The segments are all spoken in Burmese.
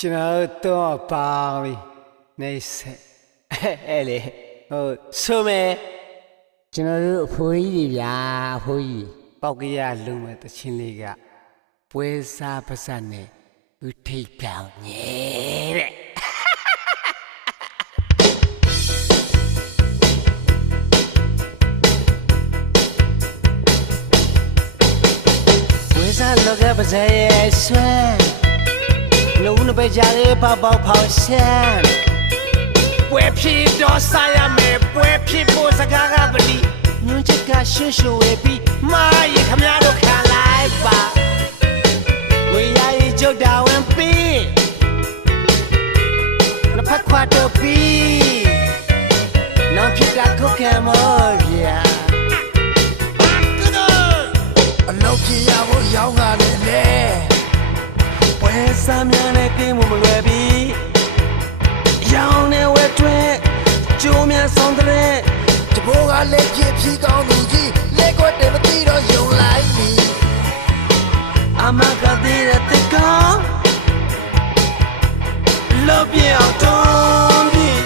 ကျွန်တော်တော့ပါပြီနေဆက်အဲ့လေဟိုဆိုမယ်ကျွန်တော်တို့အဖိုးကြီးတွေဗျာအဖိုးကြီးပေါက်ကရလုံးမဲ့တချင်းလေးကပွဲစားပါစနဲ့သူထိတ်ပြောင်းနေတဲ့ပွဲစားလောကပါစရဲ့ဆွမ်းလုံးနဲ့ပဲကြရဲပေါပေါဆန်းပွဲဖြစ်တော့စားရမယ်ပွဲဖြစ်ဖို့စကားကပလီညွှန်ချက်ကရွှွှွဝဲပြီးမာရီခမရတို့ခံလိုက်ပါဝေးရည်ကြုတ်တာဝင်ပြီးနှစ်ဖက်ခွာတော့ပြီးနောက်ဖြစ်တာခုခံမောဗျာအလုပ်ဖြစ်ရဖို့ရောင်းရတယ်လေပွဲစားများနဲ့ကိမှုမလွယ်ပြီရောင်းနေဝဲတွဲကျိုးများဆောင်တဲ့တဘိုးကလက်ဖြစ်ဖြီးကောင်းသူကြီးလက်ကွက်တယ်မသိတော့ယုံလိုက်ပြီအမကသေးတဲ့တကောင်လောပြအောင်တွန်းပြီး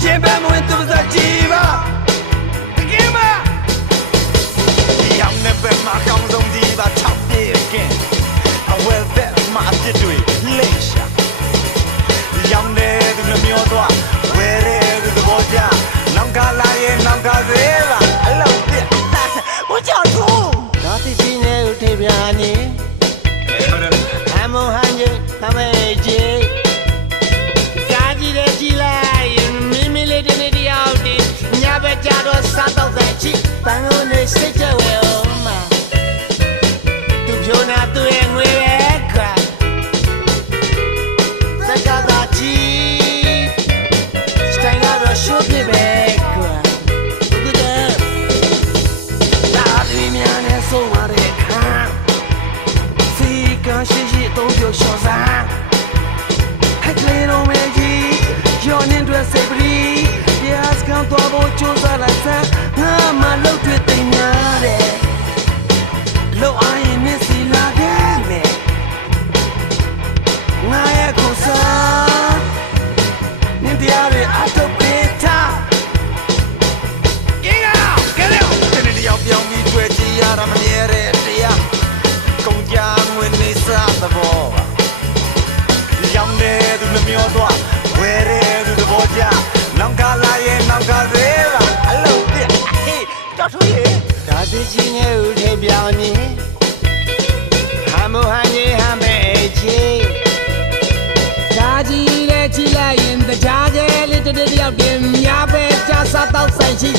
ရှင်ပဲမဝင်သူစားကြည့်ပါတကယ်မရောင်းနေပဲမကောင်းဆုံးဒီပါ၆ပြည့်ကင်းအဝဲသက်မှာအစ်တွေလိမ့်ရှာရောင်းနေသူနှမျောတော့ဝဲရဲသူသဘောကျနောင်ကလာရဲ့နောင်ကသေးပါအလုံးပြဘိုးကြောက်သူတော့ဒီစီနေဦးထေပြာနေဟမ်မဟန်ကြီးဟမဲကြီးကာကြီးတဲ့ကြီးလိုက်မိမိလေးတနေ့တယောက်ဒီညဘက်ကြတော့စားတော့တဲ့ချီပန်းလို့နေစိတ်ကြဝဲအောင်မသူပြောနာသူရဲ့ငွေရဲ့ခါစကားသာကြီးစတိုင်ကတော့ရှုပ်ပြပဲကွာသူကဒါဒီမြန်နဲ့ဆုံးရတဲ့ခါစီကရှိရှိတုံးပြောရှော့စားဟက်ကလေးလုံးမကြီးယောနင်းတွေစိတ်ပရီတရားစကန်တော့ဖို့ကြိုးစားလိုက်စမ်းငါမှလှုပ်တွေ့သိများတယ်လောအိုင်းနေစီလာခဲ့မယ်ငါရဲ့ကိုစားနင်တရားတွေအတုပ်ပေးထားကင်းအောင်ကဲလေတနေ့တယောက်ပြောင်းပြီးတွေ့ကြည့်ရတာမမြဲတဲ့တရားကုန်ကြငွေနေစားသဘောပါရောင်းနေသူနှမျောတော့ဝဲရဲသူသဘောကျနောင်ကလာရဲ့နောင်ကသေးပါအလုံးပြဟေးကြောက်ထွေးရဲ့ဒါဒီချင်းရဲ့ဦးထေပြောင်းနေဟမ်မဟန်ကြီးဟမ်ပဲချီဒါကြီးတဲ့ချီလိုက်ရင်တကြားကျဲလေးတယောက်တင်များပဲကြာစားတော့ဆိုင်ချီ